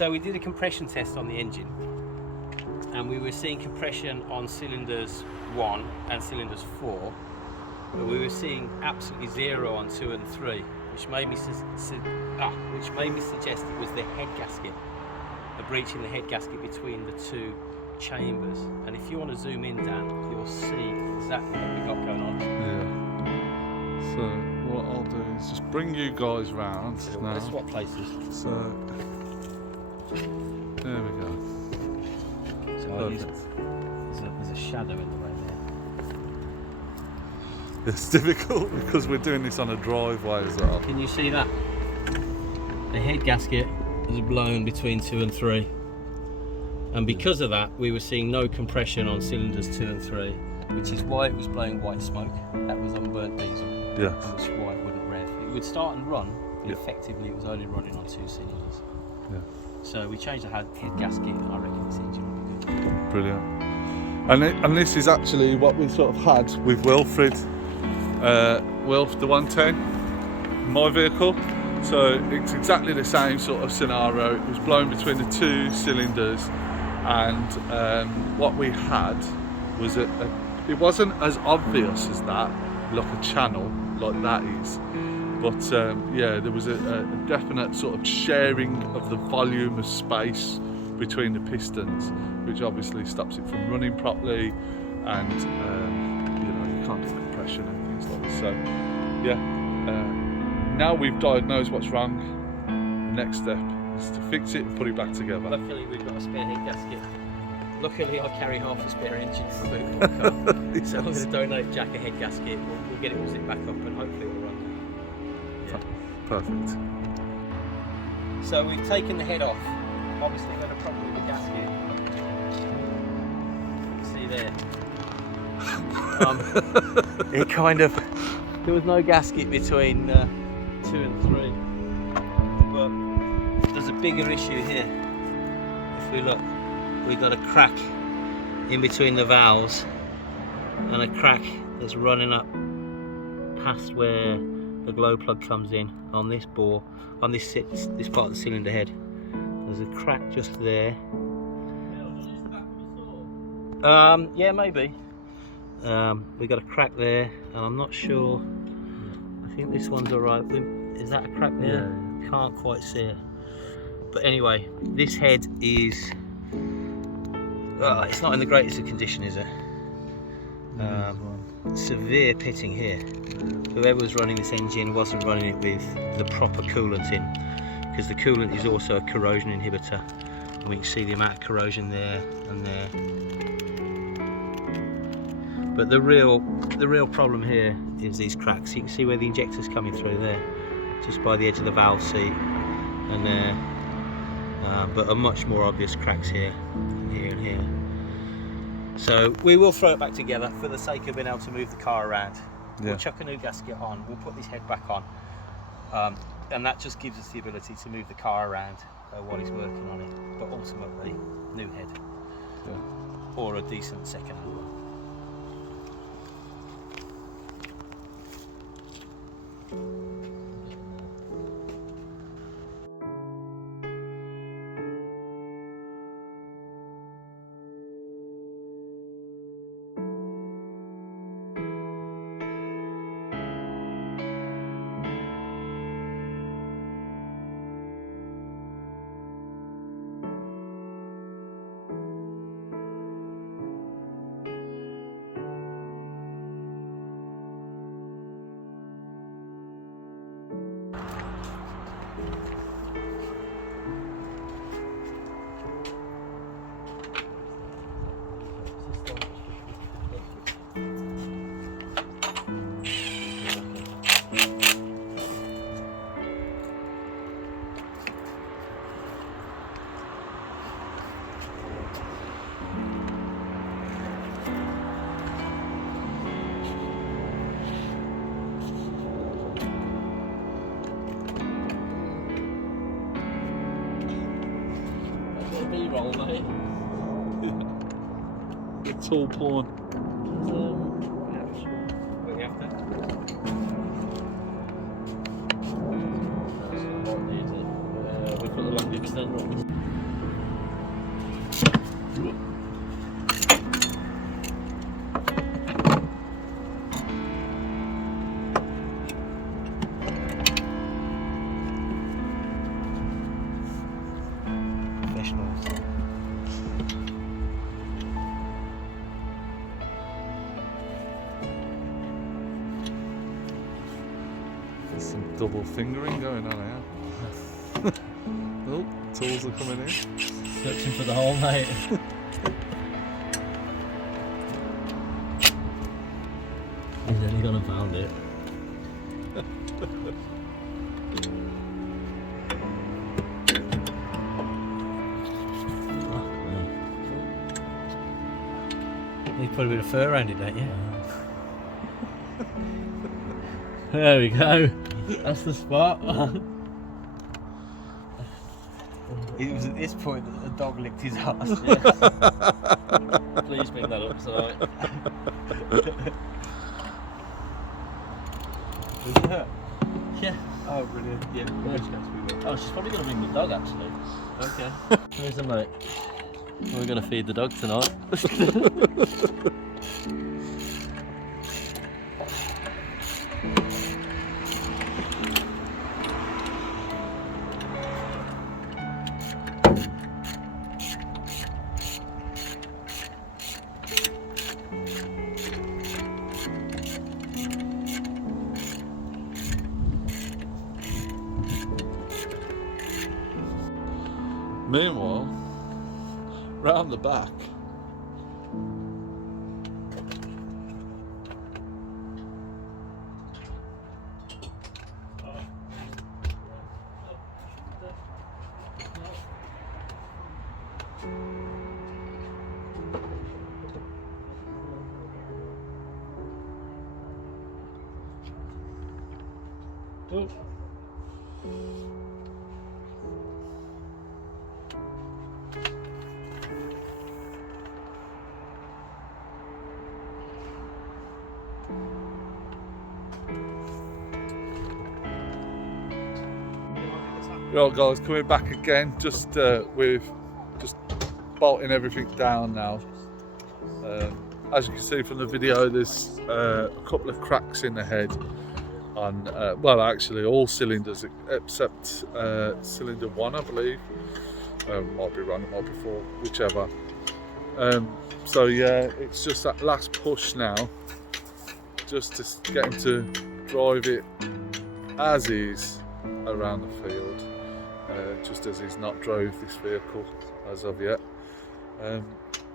So we did a compression test on the engine, and we were seeing compression on cylinders 1 and cylinders 4, but we were seeing absolutely zero on 2 and 3, which made me suggest it was the head gasket, a breach in the head gasket between the two chambers. And if you want to zoom in, Dan, you'll see exactly what we got going on. Yeah. So what I'll do is just bring you guys round now. Let's swap places. So there we go. So there's a shadow in the way there. It's difficult because we're doing this on a driveway as well. Can you see that? The head gasket is blown between 2 and 3. And because of that, we were seeing no compression on cylinders 2 and 3, which is why it was blowing white smoke. That was unburnt diesel. Yeah. That's why it wouldn't rev. It would start and run, but effectively it was only running on 2 cylinders. Yeah. So we changed the head gasket, and I reckon this engine will be good. Brilliant. And this is actually what we sort of had with Wilfred, Wilf, the 110, my vehicle. So it's exactly the same sort of scenario. It was blown between the 2 cylinders, and what we had was it wasn't as obvious as that, like a channel like that is, but yeah, there was a definite sort of sharing of the volume of space between the pistons, which obviously stops it from running properly, and you know, you can't get compression and things like that. So yeah, now we've diagnosed what's wrong, the next step is to fix it and put it back together. Luckily we've got a spare head gasket. Luckily I carry half a spare engine in the boot of my car. So I'm going to donate Jack a head gasket. We'll get it all zipped back up and hopefully it will run. Yeah. Perfect. So we've taken the head off. Obviously got a problem with the gasket. See there. It kind of, there was no gasket between 2 and 3. But there's a bigger issue here. If we look, we've got a crack in between the valves and a crack that's running up past where the glow plug comes in on this bore, on this part of the cylinder head. There's a crack just there. Yeah, maybe. We've got a crack there, and I'm not sure. I think this one's alright. Is that a crack there? Yeah. Can't quite see it. But anyway, this head is. It's not in the greatest of condition, is it? Severe pitting here. Whoever was running this engine wasn't running it with the proper coolant in, because the coolant is also a corrosion inhibitor, and we can see the amount of corrosion there and there. But the real problem here is these cracks. You can see where the injector's coming through there, just by the edge of the valve seat, and there. But a much more obvious cracks here, and here, and here. So we will throw it back together for the sake of being able to move the car around. Yeah. We'll chuck a new gasket on, we'll put this head back on, and that just gives us the ability to move the car around while he's working on it. But ultimately, new head, or a decent second hand one. B-roll, mate. Yeah. It's all porn. What you after? We put the long extender on. professionals. There's some double fingering going on here. Oh, tools are coming in. Searching for the hole, mate. He's only gone and found it. You put a bit of fur around it, don't you? There we go. That's the spot. It was at this point that the dog licked his ass. Yes. Please bring that up tonight. Yeah. Oh, brilliant. Yeah. Oh, she's probably going to bring the dog actually. Okay. Where's the mate? We're going to feed the dog tonight. Meanwhile, round the back, right guys, coming back again, just with just bolting everything down now. As you can see from the video, there's a couple of cracks in the head on, well actually all cylinders except cylinder 1 I believe. Might be wrong, it might be 4, whichever. So yeah, it's just that last push now, just to get him to drive it as is around the field. Just as he's not drove this vehicle as of yet,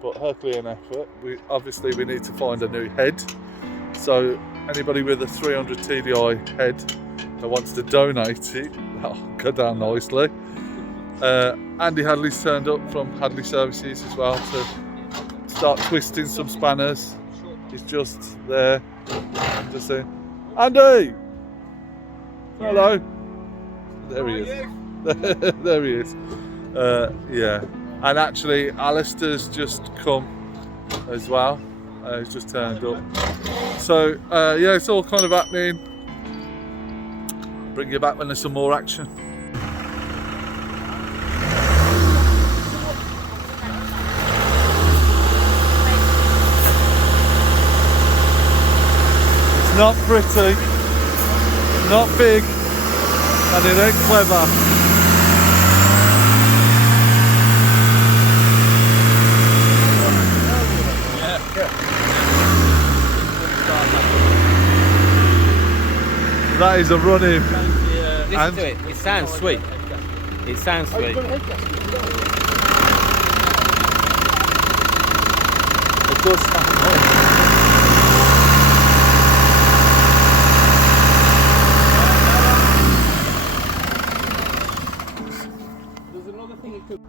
but Herculean effort. We need to find a new head, so anybody with a 300 TDI head that wants to donate it, that'll go down nicely. Andy Hadley's turned up from Hadley Services as well to start twisting some spanners. He's just there, just saying, Andy! Hello! There he is. There he is. Yeah, and actually Alistair's just come as well. He's just turned up. So yeah, it's all kind of happening. Bring you back when there's some more action. It's not pretty, not big, and it ain't clever. That is a running. Listen to it. It sounds sweet. It sounds sweet. It does sound nice. There's another thing it could.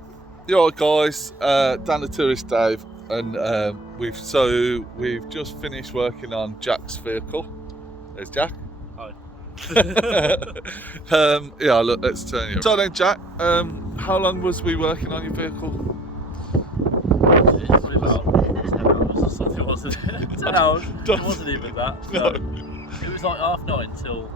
Yo guys, Dan the Tourist Dave, and we've just finished working on Jack's vehicle. There's Jack. Hi. Yeah, look, let's turn you. So then, Jack, how long was we working on your vehicle? It's probably about 10 hours or something, wasn't it? 10 hours? It wasn't even that. No. It was like 9:30 till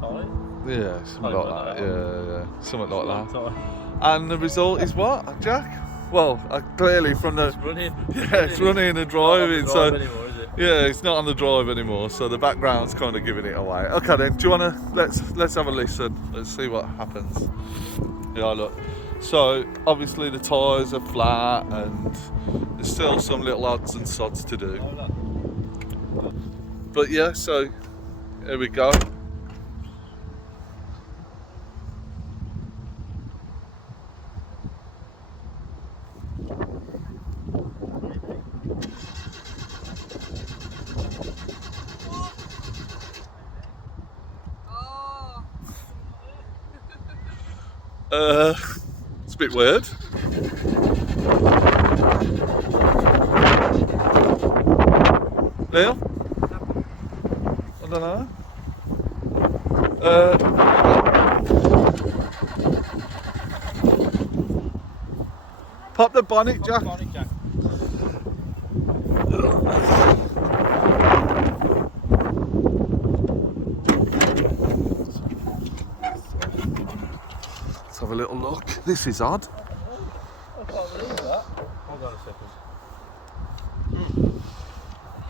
5. Yeah, something like that. Yeah, something like that. Time. And the result is what, Jack? Well, clearly from the... It's running. Yeah, it's running and driving, so... Anymore, is it? Yeah, it's not on the drive anymore, so the background's kind of giving it away. Okay then, do you wanna let's have a listen. Let's see what happens. Yeah, look. So obviously the tyres are flat and there's still some little odds and sods to do. But yeah, so here we go. It's a bit weird. Neil? I don't know. Pop the bonnet, Jack. Let's have a little look. This is odd. I can't believe that. Hold on a second.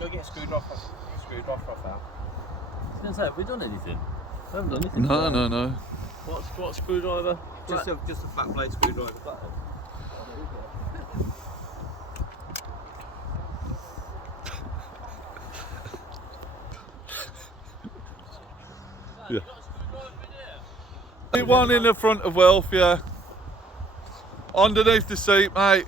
Go get a screwdriver off now. I was going to say, have we done anything? We haven't done anything. No. What screwdriver? Just a flat blade screwdriver. Yeah. One in the front of Wilf, yeah. Underneath the seat, mate.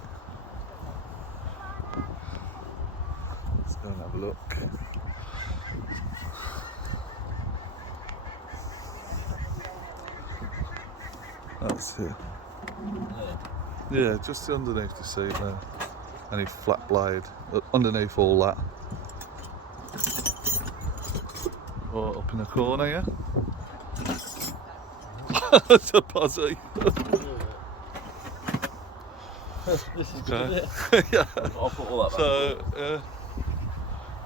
Let's go and have a look. That's it. Yeah, just underneath the seat there. Any flat blade underneath all that. Right up in the corner, yeah. It's a posse. This is good, isn't it? Yeah. I'll put all that back. So, there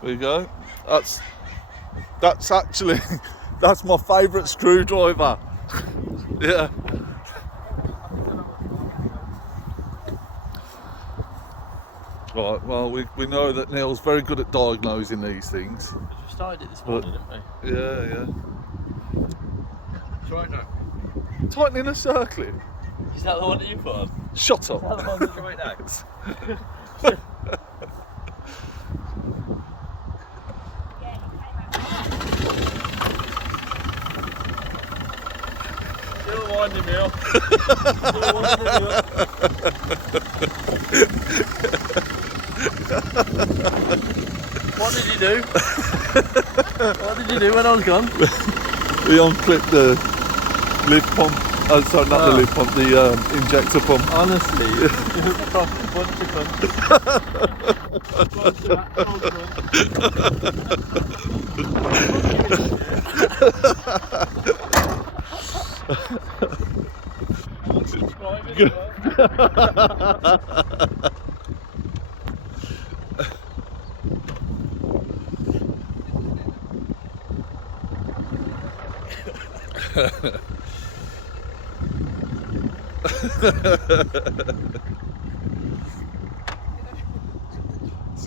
we go. That's actually that's my favourite screwdriver. Yeah. Right. Well, we know that Neil's very good at diagnosing these things. We started it this morning, didn't we? Yeah. Try it now. Tightening a circlet. Is that the one that you put on? Shut up. Is that the one that Try it now. Still winding me up. Still winding me up. What did you do? What did you do when I was gone? We unclipped the lift pump. Oh, sorry, not the lift pump, the injector pump. Honestly, it was a bunch of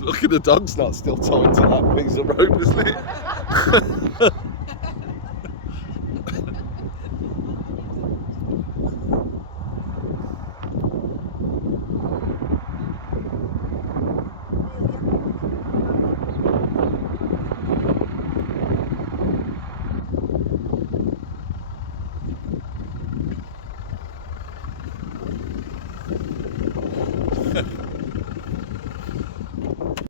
Look at the dog's not still tied to that piece of rope, isn't it?